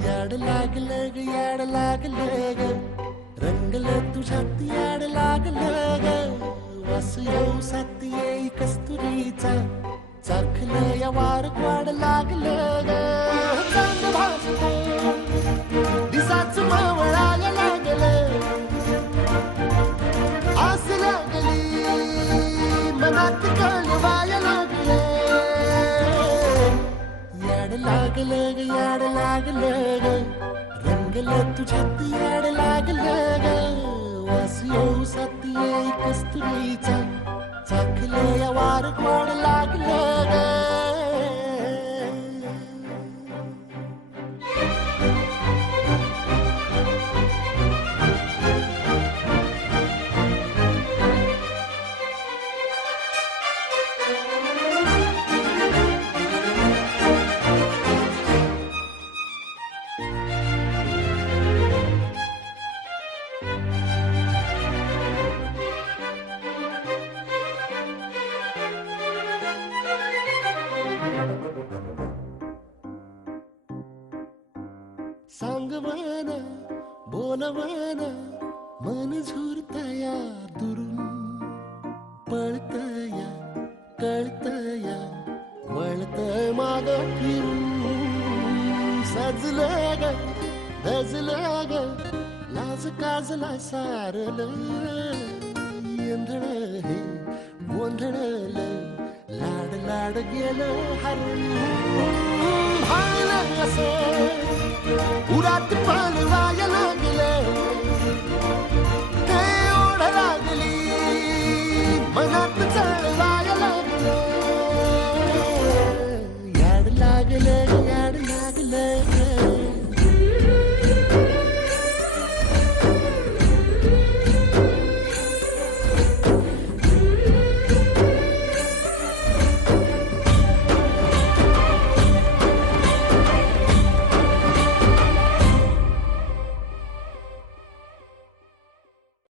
याड लागलं ग याड लागलं ग रंगलं तुझ्यात याड लागलं ग वास येऊ साथ येई कस्तुरीचा चाखलं या वार वाड लागलं ग चांद भासतं दिसाच मावळायला लागलं आस लागली मनात कळवायला लागलं याड लागलं ग याड लागलं ग रंगलं तुझ्यात याड लागलं ग वास येऊ साथ येई कस्तुरीचा चाखलं या वार वाड लागलं ग सांगवान बोलवान मन झुरतया दुरून पळतया कळतया वळतय माग फिरून सजलं ग धजलं ग लाज काजला सारलं येंधळ हे गोंधळलं लाड लाड गेलं हरून भाळलं असं उरात पालवा